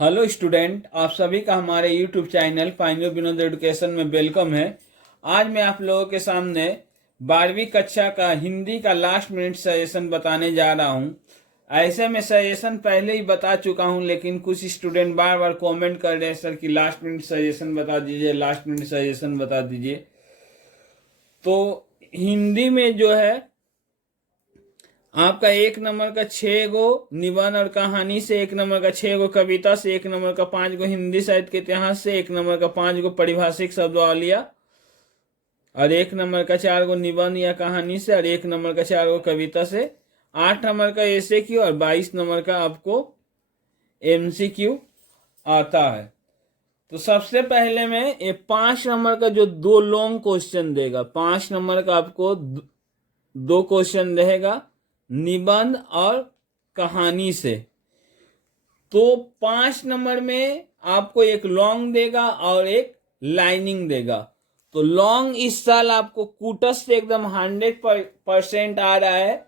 Hello student, आप सभी का हमारे YouTube channel final Vinod education में वेलकम है। आज मैं आप लोगों के सामने 12वीं कक्षा का हिंदी का लास्ट मिनट सजेशन बताने जा रहा हूं। ऐसे में सजेशन पहले ही बता चुका हूं, लेकिन कुछ स्टूडेंट बार बार कमेंट कर रहे हैं सर कि लास्ट मिनट सजेशन बता दीजिए, लास्ट मिनट सजेशन बता दीजिए। तो हिंदी में जो है आपका 1 नंबर का 6 गो निबंध और कहानी से, 1 नंबर का 6 गो कविता से, 1 नंबर का 5 गो हिंदी साहित्य के इतिहास से, 1 नंबर का 5 गो पारिभाषिक शब्दावलियां और 1 नंबर का 4 गो निबंध या कहानी से और 1 नंबर का 4 गो कविता से, 8 नंबर का एसएक्यू और 22 नंबर का आपको एमसीक्यू आता है। तो सबसे पहले में ये 5 नंबर का जो 2 लॉन्ग क्वेश्चन देगा, 5 नंबर का आपको 2 क्वेश्चन रहेगा निबंध और कहानी से। तो 5 नंबर में आपको एक लॉन्ग देगा और एक लाइनिंग देगा। तो लॉन्ग इस साल आपको कूटस से एकदम 100% आ रहा है।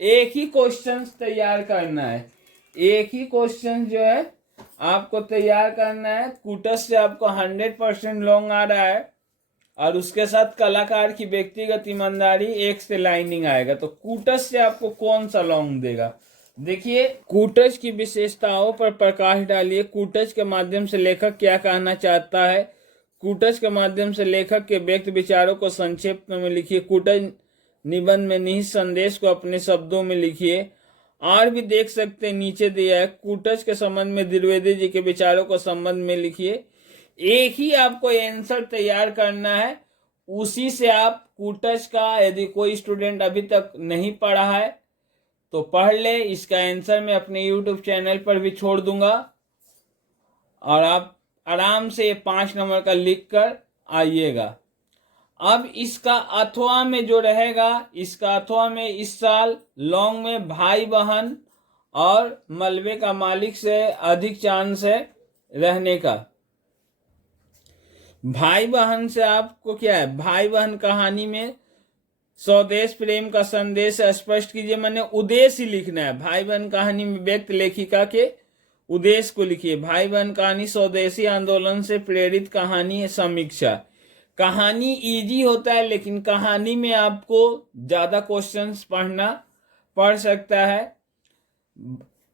एक ही क्वेश्चन तैयार करना है, एक ही क्वेश्चन जो है आपको तैयार करना है। कूटस से आपको 100% लॉन्ग आ रहा है और उसके साथ कलाकार की व्यक्तिगत ईमानदारी, एक से लाइनिंग आएगा। तो कूटस से आपको कौन सा लॉन्ग देगा? देखिए, कूटज की विशेषताओं पर प्रकाश डालिए। कूटज के माध्यम से लेखक क्या कहना चाहता है? कूटज के माध्यम से लेखक के व्यक्त विचारों को संक्षेप में लिखिए। कूटज निबंध में निहित संदेश को अपने शब्दों में लिखिए। और भी देख सकते हैं, नीचे दिया है, कूटज के संबंध में द्विवेदी जी के विचारों को संबंध में लिखिए। एक ही आपको आंसर तैयार करना है, उसी से आप कूटज का, यदि कोई स्टूडेंट अभी तक नहीं पढ़ा है तो पढ़ ले। इसका आंसर मैं अपने यूट्यूब चैनल पर भी छोड़ दूंगा और आप आराम से 5 नंबर का लिख कर आइएगा। अब इसका अथवा में जो रहेगा, इसका अथवा में इस साल लॉन्ग में भाई बहन और मलबे का मालिक से अधिक चांस है रहने का। भाई बहन से आपको क्या है, भाई बहन कहानी में स्वदेश प्रेम का संदेश स्पष्ट कीजिए। मैंने उद्देश्य ही लिखना है। भाई बहन कहानी में व्यक्त लेखिका के उद्देश्य को लिखिए। भाई बहन कहानी स्वदेशी आंदोलन से प्रेरित कहानी है। समीक्षा। कहानी इजी होता है, लेकिन कहानी में आपको ज्यादा क्वेश्चंस पढ़ सकता है।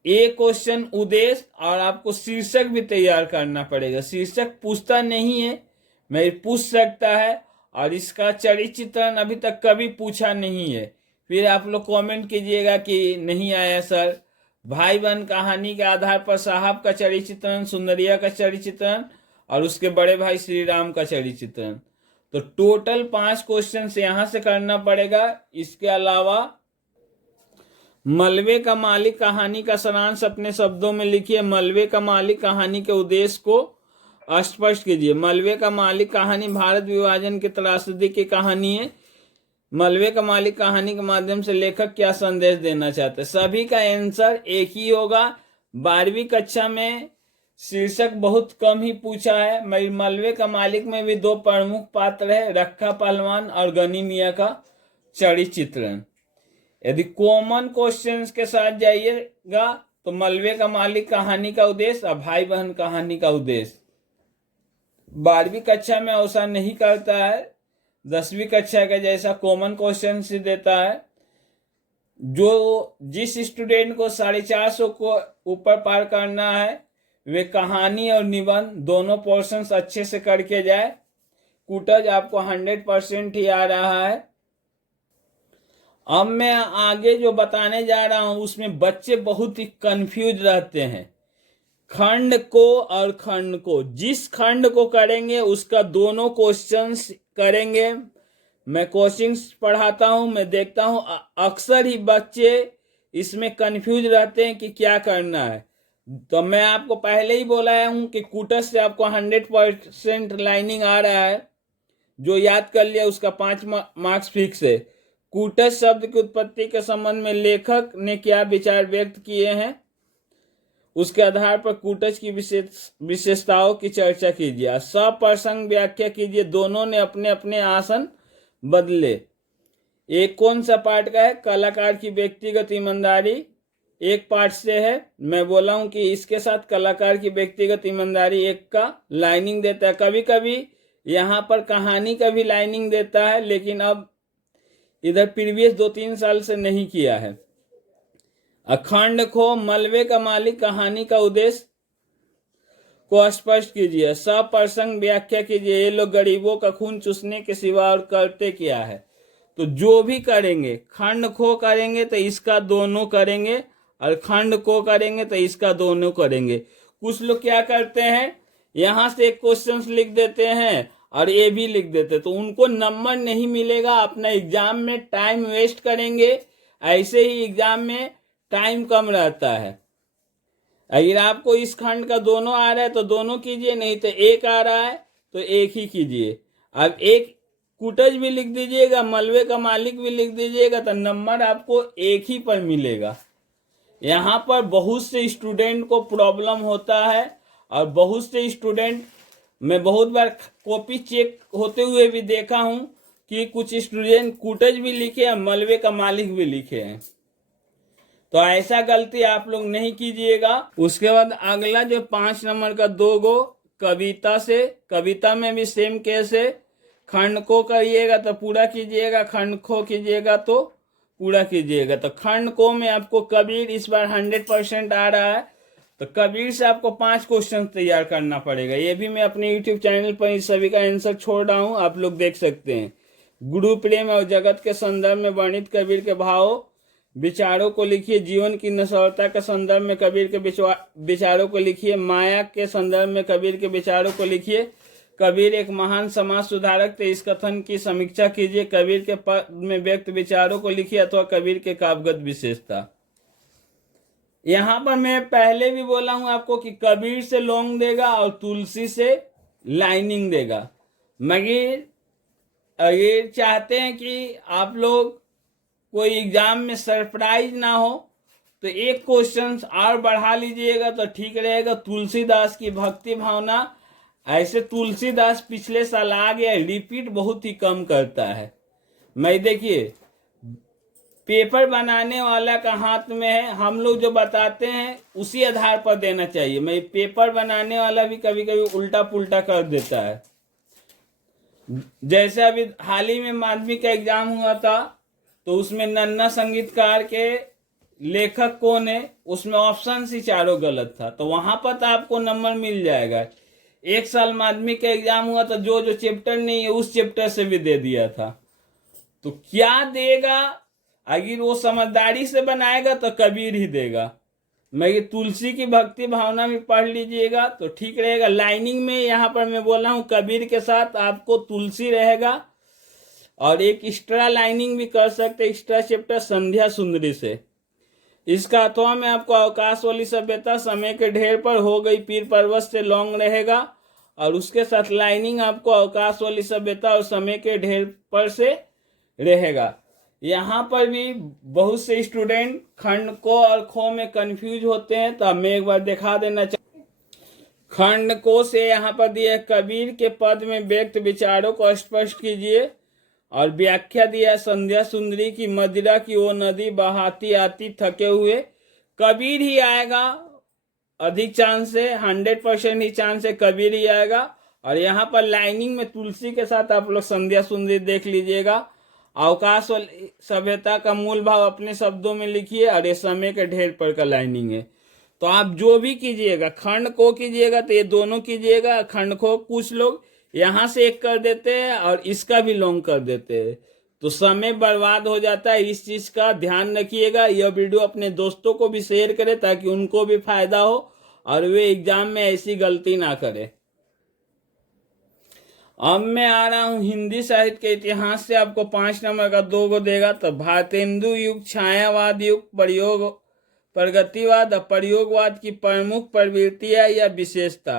एक क्वेश्चन उद्देश्य और आपको शीर्षक भी तैयार करना पड़ेगा। शीर्षक पूछता नहीं है, मैं पूछ सकता है। और इसका चरित्र चित्रण अभी तक कभी पूछा नहीं है। फिर आप लोग कमेंट कीजिएगा कि नहीं आया सर। भाई बहन कहानी के आधार पर साहब का चरित्र चित्रण, सुंदरिया का चरित्र चित्रण और उसके बड़े भाई श्री राम का चरित्र चित्रण। तो टोटल 5 क्वेश्चन यहां से करना पड़ेगा। इसके अलावा मलबे का मालिक कहानी का सारांश अपने शब्दों में लिखिए। मलबे का मालिक कहानी के उद्देश्य को स्पष्ट कीजिए। मलबे का मालिक कहानी भारत विभाजन की त्रासदी की कहानी है। मलबे का मालिक कहानी के माध्यम से लेखक क्या संदेश देना चाहते हैं? सभी का आंसर एक ही होगा। 12वीं कक्षा में शीर्षक बहुत कम ही पूछा है। मलबे का मालिक में भी 2 प्रमुख पात्र है, रखा पहलवान और गनी मियाँ का चरित्र चित्रण। यदि कॉमन क्वेश्चंस के साथ जाइएगा तो मलबे का मालिक कहानी का उद्देश्य और भाई बहन कहानी का उद्देश्य। 12वीं कक्षा में ऐसा नहीं करता है, 10वीं कक्षा का जैसा कॉमन क्वेश्चन से देता है। जो जिस स्टूडेंट को 450 को ऊपर पार करना है, वे कहानी और निबंध दोनों पोर्शंस अच्छे से करके जाए। कूटज आपको 100% ही आ रहा है। अब मैं आगे जो बताने जा रहा हूं उसमें बच्चे बहुत ही कंफ्यूज रहते हैं। खंड को और खंड को, जिस खंड को करेंगे उसका दोनों क्वेश्चंस करेंगे। मैं कोचिंग्स पढ़ाता हूं, मैं देखता हूं अक्सर ही बच्चे इसमें कंफ्यूज रहते हैं कि क्या करना है। तो मैं आपको पहले ही बोला हूं कि कूटस से आपको 100% लाइनिंग आ रहा है। जो याद कर लिया उसका 5 मार्क्स फिक्स है। कूटस शब्द की उत्पत्ति के संबंध में लेखक ने क्या विचार व्यक्त किए हैं, उसके आधार पर कूटज की विशेषताओं की चर्चा कीजिए। सप्रसंग व्याख्या कीजिए। दोनों ने अपने अपने आसन बदले। एक कौन सा पार्ट का है? कलाकार की व्यक्तिगत ईमानदारी एक पार्ट से है। मैं बोला हूं कि इसके साथ कलाकार की व्यक्तिगत ईमानदारी एक का लाइनिंग देता है। कभी कभी यहाँ पर कहानी का भी लाइनिंग देता है, लेकिन अब इधर प्रीवियस 2-3 साल से नहीं किया है। अखंड खो मलबे का मालिक कहानी का उद्देश्य को स्पष्ट कीजिए, सप्रसंग व्याख्या कीजिए। ये लोग गरीबों का खून चूसने के सिवा और करते क्या है। तो जो भी करेंगे, खंड खो करेंगे तो इसका दोनों करेंगे, और खंड को करेंगे तो इसका दोनों करेंगे। कुछ लोग क्या करते हैं, यहां से एक क्वेश्चन लिख देते हैं और ये भी लिख देते, तो उनको नंबर नहीं मिलेगा। अपना एग्जाम में टाइम वेस्ट करेंगे। ऐसे ही एग्जाम में टाइम कम रहता है। अगर आपको इस खंड का दोनों आ रहा है तो दोनों कीजिए, नहीं तो एक आ रहा है तो एक ही कीजिए। अब एक कुटज भी लिख दीजिएगा, मलबे का मालिक भी लिख दीजिएगा, तो नंबर आपको एक ही पर मिलेगा। यहाँ पर बहुत से स्टूडेंट को प्रॉब्लम होता है, और बहुत से स्टूडेंट, मैं बहुत बार कॉपी चेक होते हुए भी देखा हूं कि कुछ स्टूडेंट कुटज भी लिखे और मलबे का मालिक भी लिखे हैं। तो ऐसा गलती आप लोग नहीं कीजिएगा। उसके बाद अगला जो 5 नंबर का 2 गो कविता से, कविता में भी सेम केस है। खंड को करिएगा तो पूरा कीजिएगा, खंड खो कीजिएगा तो पूरा कीजिएगा। तो खंड को में आपको कबीर इस बार 100% आ रहा है, तो कबीर से आपको 5 क्वेश्चन तैयार करना पड़ेगा। ये भी मैं अपने यूट्यूब चैनल पर इस सभी का आंसर छोड़ रहा हूँ, आप लोग देख सकते हैं। गुरु प्रेम और जगत के संदर्भ में वर्णित कबीर के भाव विचारों को लिखिए। जीवन की नश्वरता के संदर्भ में कबीर के विचारों को लिखिए। माया के संदर्भ में कबीर के विचारों को लिखिए। कबीर एक महान समाज सुधारक थे, इस कथन की समीक्षा कीजिए। कबीर के पद में व्यक्त विचारों को लिखिए, अथवा कबीर के काव्यगत विशेषता। यहाँ पर मैं पहले भी बोला हूं आपको कि कबीर से लॉन्ग देगा और तुलसी से लाइनिंग देगा। मगर अगर चाहते हैं कि आप लोग कोई एग्जाम में सरप्राइज ना हो, तो एक क्वेश्चन और बढ़ा लीजिएगा तो ठीक रहेगा। तुलसीदास की भक्ति भावना, ऐसे तुलसीदास पिछले साल आ गया, रिपीट बहुत ही कम करता है। मैं देखिए, पेपर बनाने वाला का हाथ में है, हम लोग जो बताते हैं उसी आधार पर देना चाहिए। मैं पेपर बनाने वाला भी कभी कभी उल्टा पुल्टा कर देता है। जैसे अभी हाल ही में माध्यमिक का एग्जाम हुआ था, तो उसमें नन्ना संगीतकार के लेखक कौन है, उसमें ऑप्शन ही चारों गलत था, तो वहां पर तो आपको नंबर मिल जाएगा। एक साल माध्यमिक का एग्जाम हुआ था, जो चैप्टर नहीं है उस चैप्टर से भी दे दिया था। तो क्या देगा, अगर वो समझदारी से बनाएगा तो कबीर ही देगा। मैं ये तुलसी की भक्ति भावना भी पढ़ लीजिएगा तो ठीक रहेगा। लाइनिंग में यहाँ पर मैं बोला हूँ कबीर के साथ आपको तुलसी रहेगा, और एक एक्स्ट्रा लाइनिंग भी कर सकते, एक्स्ट्रा चैप्टर संध्या सुंदरी से। इसका अथवा में आपको अवकाश वाली सभ्यता, समय के ढेर पर, हो गई पीर पर्वत से लॉन्ग रहेगा, और उसके साथ लाइनिंग आपको अवकाश वाली सभ्यता और समय के ढेर पर से रहेगा। यहाँ पर भी बहुत से स्टूडेंट खंड को और खो में कंफ्यूज होते हैं, तो मैं एक बार दिखा देना चाहूँ। खंड को से यहाँ पर दिया, कबीर के पद में व्यक्त विचारों को स्पष्ट कीजिए, और व्याख्या दिया संध्या सुंदरी की, मदिरा की वो नदी बहाती आती थके हुए। कबीर ही आएगा, अधिक चांस है, 100% ही चांस है कबीर ही आएगा। और यहाँ पर लाइनिंग में तुलसी के साथ आप लोग संध्या सुंदरी देख लीजिएगा। अवकाश वाली सभ्यता का मूल भाव अपने शब्दों में लिखिए, और ये समय के ढेर पर का लाइनिंग है। तो आप जो भी कीजिएगा, खंड को कीजिएगा तो ये दोनों कीजिएगा। खंड को कुछ लोग यहां से एक कर देते हैं और इसका भी लॉन्ग कर देते हैं, तो समय बर्बाद हो जाता है। इस चीज का ध्यान रखिएगा। यह वीडियो अपने दोस्तों को भी शेयर करें ताकि उनको भी फायदा हो और वे एग्जाम में ऐसी गलती ना करें। अब मैं आ रहा हूं हिंदी साहित्य के इतिहास से। आपको 5 नंबर का 2 गो देगा। तो भारतेंदु युग, छायावाद युग, प्रयोग प्रगतिवाद और प्रयोगवाद की प्रमुख प्रवृत्तियां या विशेषता।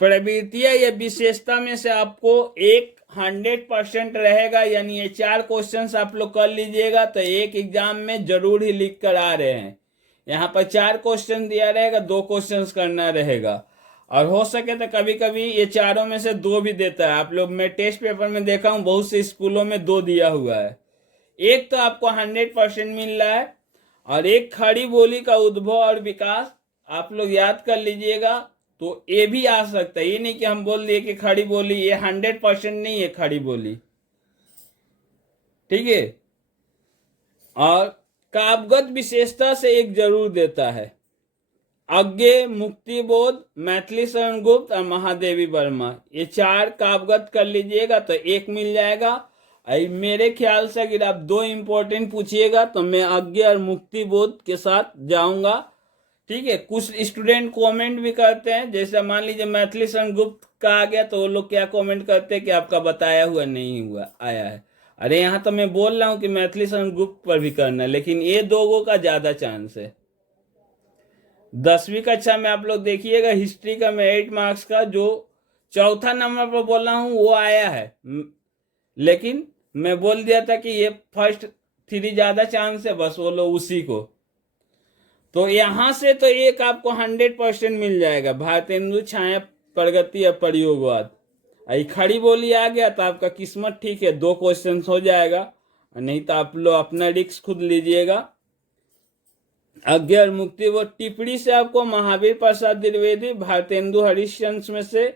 प्रवृत्तियां या विशेषता में से आपको एक 100% रहेगा, यानी ये 4 क्वेश्चंस आप लोग कर लीजिएगा तो एक एग्जाम में जरूर ही लिख कर आ रहे हैं। यहाँ पर 4 क्वेश्चन दिया रहेगा, 2 क्वेश्चंस करना रहेगा, और हो सके तो कभी कभी ये चारों में से 2 भी देता है। आप लोग, मैं टेस्ट पेपर में देखा हूँ बहुत से स्कूलों में 2 दिया हुआ है। एक तो आपको 100% मिल रहा है, और एक खड़ी बोली का उद्भव और विकास आप लोग याद कर लीजिएगा। तो ये भी आ सकता है, ये नहीं कि हम बोल दिए कि खड़ी बोली, ये 100% नहीं है खड़ी बोली, ठीक है। और काव्यगत विशेषता से एक जरूर देता है, अज्ञे, मुक्तिबोध, मैथिली शरण गुप्त और महादेवी वर्मा, ये 4 काव्यगत कर लीजिएगा तो 1 मिल जाएगा। मेरे ख्याल से अगर आप 2 इंपॉर्टेंट पूछिएगा तो मैं अज्ञे और मुक्तिबोध के साथ जाऊंगा, ठीक है। कुछ स्टूडेंट कमेंट भी करते हैं, जैसे मान लीजिए मैथिली शरण गुप्त का आ गया तो वो लोग क्या कमेंट करते हैं कि आपका बताया हुआ नहीं हुआ आया है। अरे यहाँ तो मैं बोल रहा हूँ कि मैथिली शरण गुप्त पर भी करना है, लेकिन ये 2 का ज्यादा चांस है। 10वीं कक्षा में आप लोग देखिएगा हिस्ट्री का मैं 8 मार्क्स का जो 4था नंबर पर बोल रहा हूँ वो आया है, लेकिन मैं बोल दिया था कि ये फर्स्ट 3 ज्यादा चांस है, बस वो लोग उसी को। तो यहां से तो एक आपको 100% मिल जाएगा, भारतेंदु छाया, प्रगति और प्रयोगवाद। खड़ी बोली आ गया तो आपका किस्मत ठीक है, 2 क्वेश्चन हो जाएगा, नहीं तो आप लोग अपना रिस्क खुद लीजिएगा। अज्ञे और मुक्ति वो टिप्पणी से आपको महावीर प्रसाद द्विवेदी, भारतेंदु हरिश्चंद्र में से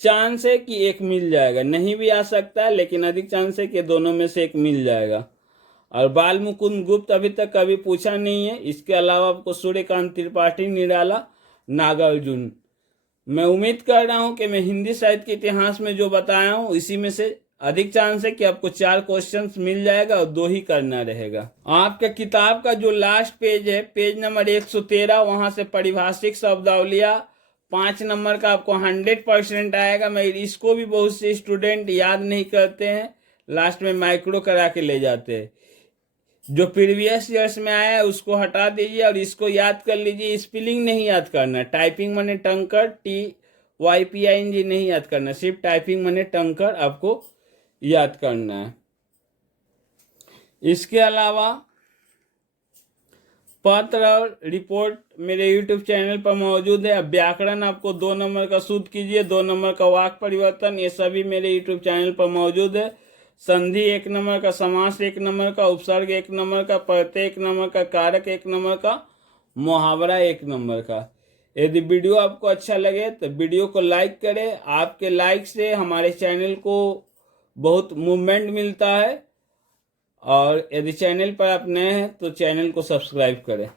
चांस है कि 1 मिल जाएगा, नहीं भी आ सकता है लेकिन अधिक चांस है कि दोनों में से 1 मिल जाएगा। और बाल मुकुंद गुप्त अभी तक कभी पूछा नहीं है। इसके अलावा आपको सूर्यकांत त्रिपाठी, निराला, नागार्जुन। मैं उम्मीद कर रहा हूं कि मैं हिंदी साहित्य के इतिहास में जो बताया हूं इसी में से अधिक चांस है कि आपको 4 क्वेश्चंस मिल जाएगा और 2 ही करना रहेगा। आपका किताब का जो लास्ट पेज है, पेज नंबर 113, वहां से पारिभाषिक शब्दावलियां 5 नंबर का आपको 100% आएगा। मैं इसको भी बहुत से स्टूडेंट याद नहीं करते हैं, लास्ट में माइक्रो करा के ले जाते हैं। जो प्रीवियस ईयर्स में आया है उसको हटा दीजिए और इसको याद कर लीजिए। स्पेलिंग नहीं याद करना, टाइपिंग माने टंकर, TYPING नहीं याद करना, सिर्फ टाइपिंग माने टंकर आपको याद करना है। इसके अलावा पत्र और रिपोर्ट मेरे YouTube चैनल पर मौजूद है। व्याकरण आपको 2 नंबर का शुद्ध कीजिए, 2 नंबर का वाक्य परिवर्तन, ये सभी मेरे YouTube चैनल पर मौजूद है। संधि 1 नंबर का, समास 1 नंबर का, उपसर्ग 1 नंबर का, प्रत्यय 1 नंबर का, कारक 1 नंबर का, मुहावरा 1 नंबर का। यदि वीडियो आपको अच्छा लगे तो वीडियो को लाइक करें, आपके लाइक से हमारे चैनल को बहुत मूवमेंट मिलता है। और यदि चैनल पर आप नए हैं तो चैनल को सब्सक्राइब करें।